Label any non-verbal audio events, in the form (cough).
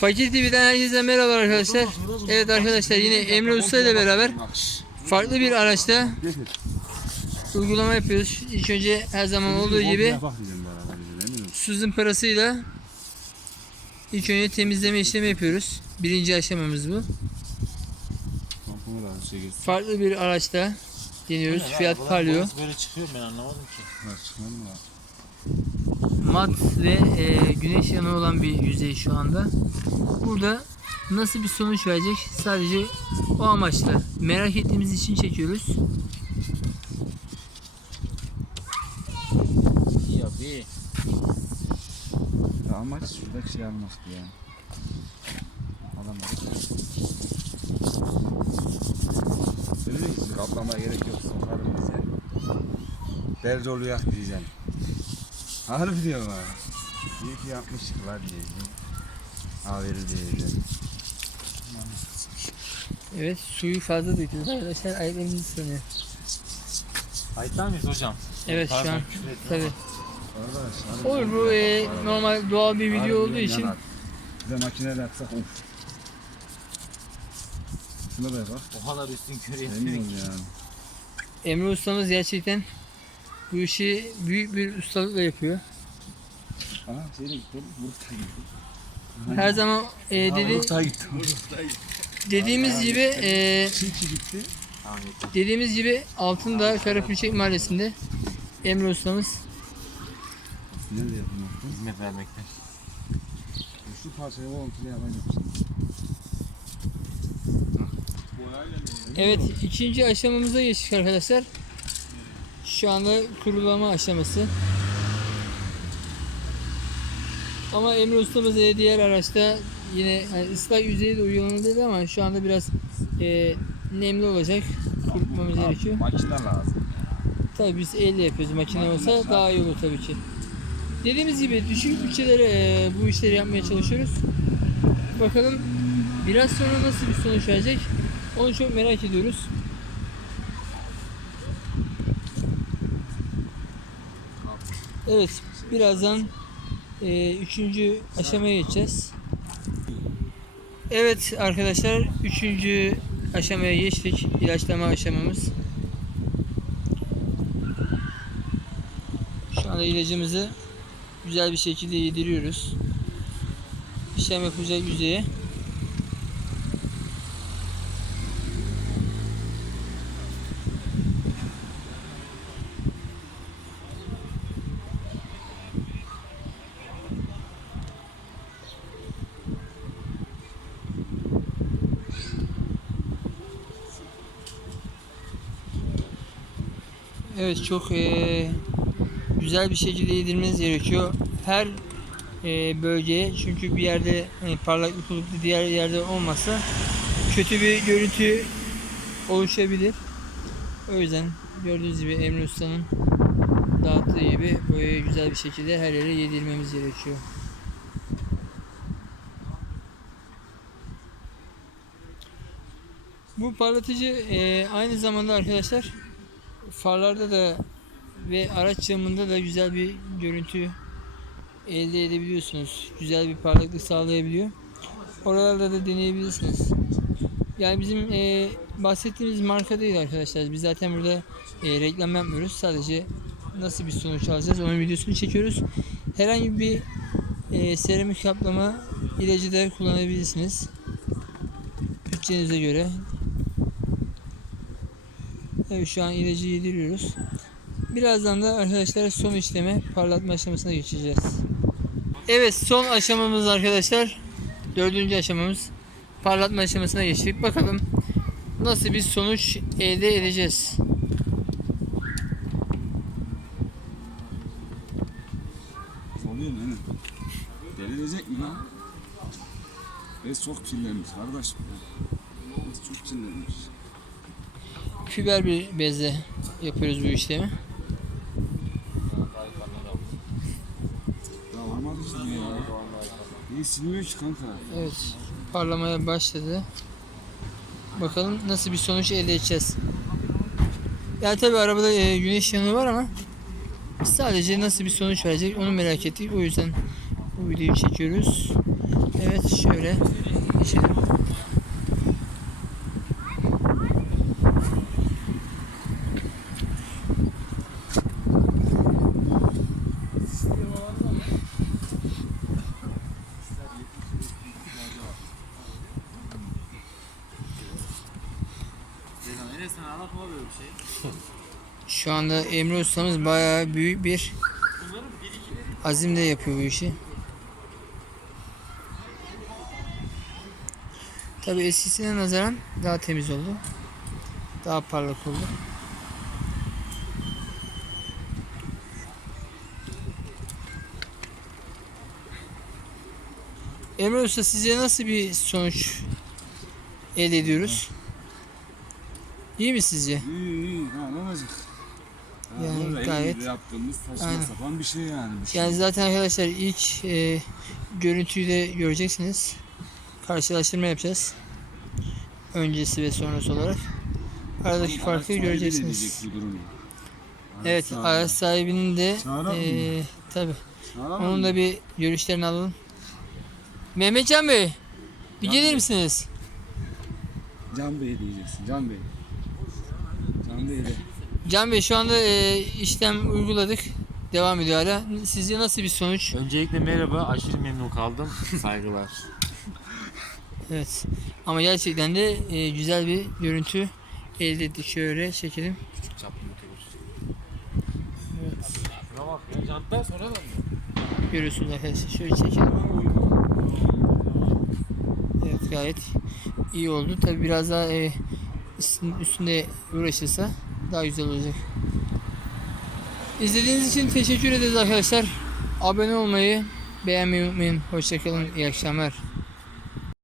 Fakir TV'den herkese merhaba arkadaşlar. Evet arkadaşlar yine Emre Usta ile beraber farklı bir araçta uygulama yapıyoruz. İlk önce her zaman olduğu gibi su zımparasıyla ilk önce temizleme işlemi yapıyoruz. Birinci aşamamız bu. Farklı bir araçta deniyoruz. Fiyat parlıyor. Böyle çıkıyor ben anlamadım ki. Mat ve e, güneş yanığı olan bir yüzey şu anda. Burada nasıl bir sonuç verecek sadece o amaçla merak ettiğimiz için çekiyoruz. Abi. iyi. Ya amaç şuradaki şey almaktı ya. Alamadık. Kaplamaya gerek yok. Sokarım bize. Belli oluyor diyeceğim. Harbi diyorum ha. İyi ki yapmıştık la diyeceğim. Haveri diyeceğim. Evet suyu fazla döküyoruz arkadaşlar ayaklarımızı sanıyor. Kayıtlar mıyız hocam? Evet şu an tabi. Olur bu e, normal doğal bir video olduğu için Bir de makineyle yapsak of. Şuna da bak. O kadar üstün körü Emin ol yani. Emre ustamız gerçekten bu işi büyük bir ustalıkla yapıyor. Aha şeyle gitti. Vurukta gitti. Her zaman e, dedi, Vurukta gitti. dediğimiz gibi e, gitti. Dediğimiz gibi Altındağ Karapürçek Mahallesi'nde Emre ustamız Nerede yapın yaptın? Hizmet vermekte. Şu parçayı volantıyla yapacağım. Evet ikinci aşamamıza geçtik arkadaşlar. Şu anda kurulama aşaması. Ama Emre ustamız e, diğer araçta yine hani ıslak yüzeyi de uygulamadı ama şu anda biraz e, nemli olacak. Kurutmamız gerekiyor. Makine lazım. Tabii biz elle yapıyoruz. Makine olsa daha iyi olur tabii ki. Dediğimiz gibi düşük bütçelere e, bu işleri yapmaya çalışıyoruz. Bakalım biraz sonra nasıl bir sonuç verecek? Onu çok merak ediyoruz. Evet, birazdan e, üçüncü aşamaya geçeceğiz. Evet arkadaşlar, üçüncü aşamaya geçtik. İlaçlama aşamamız. Şu anda ilacımızı güzel bir şekilde yediriyoruz. İşlem yapacak yüzeye. Evet çok eee, güzel bir şekilde yedirmeniz gerekiyor. Her eee, bölgeye çünkü bir yerde hani parlaklık olup diğer yerde olmazsa kötü bir görüntü oluşabilir. O yüzden gördüğünüz gibi Emre Usta'nın dağıttığı gibi böyle güzel bir şekilde her yere yedirmemiz gerekiyor. Bu parlatıcı eee, aynı zamanda arkadaşlar farlarda da ve araç camında da güzel bir görüntü elde edebiliyorsunuz. Güzel bir parlaklık sağlayabiliyor. Oralarda da deneyebilirsiniz. Yani bizim eee, bahsettiğimiz marka değil arkadaşlar. Biz zaten burada eee, reklam yapmıyoruz. Sadece nasıl bir sonuç alacağız onun videosunu çekiyoruz. Herhangi bir eee, seramik kaplama ilacı da kullanabilirsiniz. Bütçenize göre. Evet şu an ilacı yediriyoruz. Birazdan da arkadaşlar son işleme parlatma aşamasına geçeceğiz. Evet son aşamamız arkadaşlar. Dördüncü aşamamız. Parlatma aşamasına geçtik. Bakalım nasıl bir sonuç elde edeceğiz. Oluyor mu? Delirecek mi lan? Es çok kirlenmiş kardeş. Es çok kirlenmiş. Fiber bir bezle yapıyoruz bu işlemi. Olmadı işte ya. İyi silmiyor ki kanka. Evet parlamaya başladı. Bakalım nasıl bir sonuç elde edeceğiz. Yani tabi arabada e, güneş yanığı var ama sadece nasıl bir sonuç verecek onu merak ettik. O yüzden bu videoyu çekiyoruz. Evet şöyle geçelim. Enes sen anlatma böyle bir şey. Şu anda Emre ustamız bayağı büyük bir azimle yapıyor bu işi. Tabi eskisine nazaran daha temiz oldu. Daha parlak oldu. Emre Usta sizce nasıl bir sonuç elde ediyoruz? İyi mi sizce? İyi iyi. Ha ne olacak? Ha, Yani gayet- yaptığımız saçma Aynen. sapan bir şey yani. Bir şey. Yani zaten arkadaşlar ilk e, görüntüyü de göreceksiniz. Karşılaştırma yapacağız. Öncesi ve sonrası olarak. Aradaki Araç farkı sahibi de göreceksiniz. diyecek bu durumu. Araç Evet, sahibi. araç sahibinin de e, tabi onun mı? da bir görüşlerini alalım. Mehmetcan Bey, bir Can gelir misiniz? Can Bey diyeceksin. Can Bey. De. Can Bey şu anda e, işlem uyguladık. Devam ediyor hala. Sizce nasıl bir sonuç? Öncelikle merhaba. Aşırı memnun kaldım. Saygılar. (laughs) Evet. Ama gerçekten de e, güzel bir görüntü elde ettik. Şöyle çekelim. Küçük çaplı otobüs. Şuna bak ya. Jantlar sonradan mı? Görüyorsunuz arkadaşlar. Şöyle çekelim. Evet gayet iyi oldu. Tabi biraz daha e, üstünde uğraşırsa daha güzel olacak. İzlediğiniz için teşekkür ederiz arkadaşlar. Abone olmayı, beğenmeyi unutmayın. Hoşçakalın. İyi akşamlar.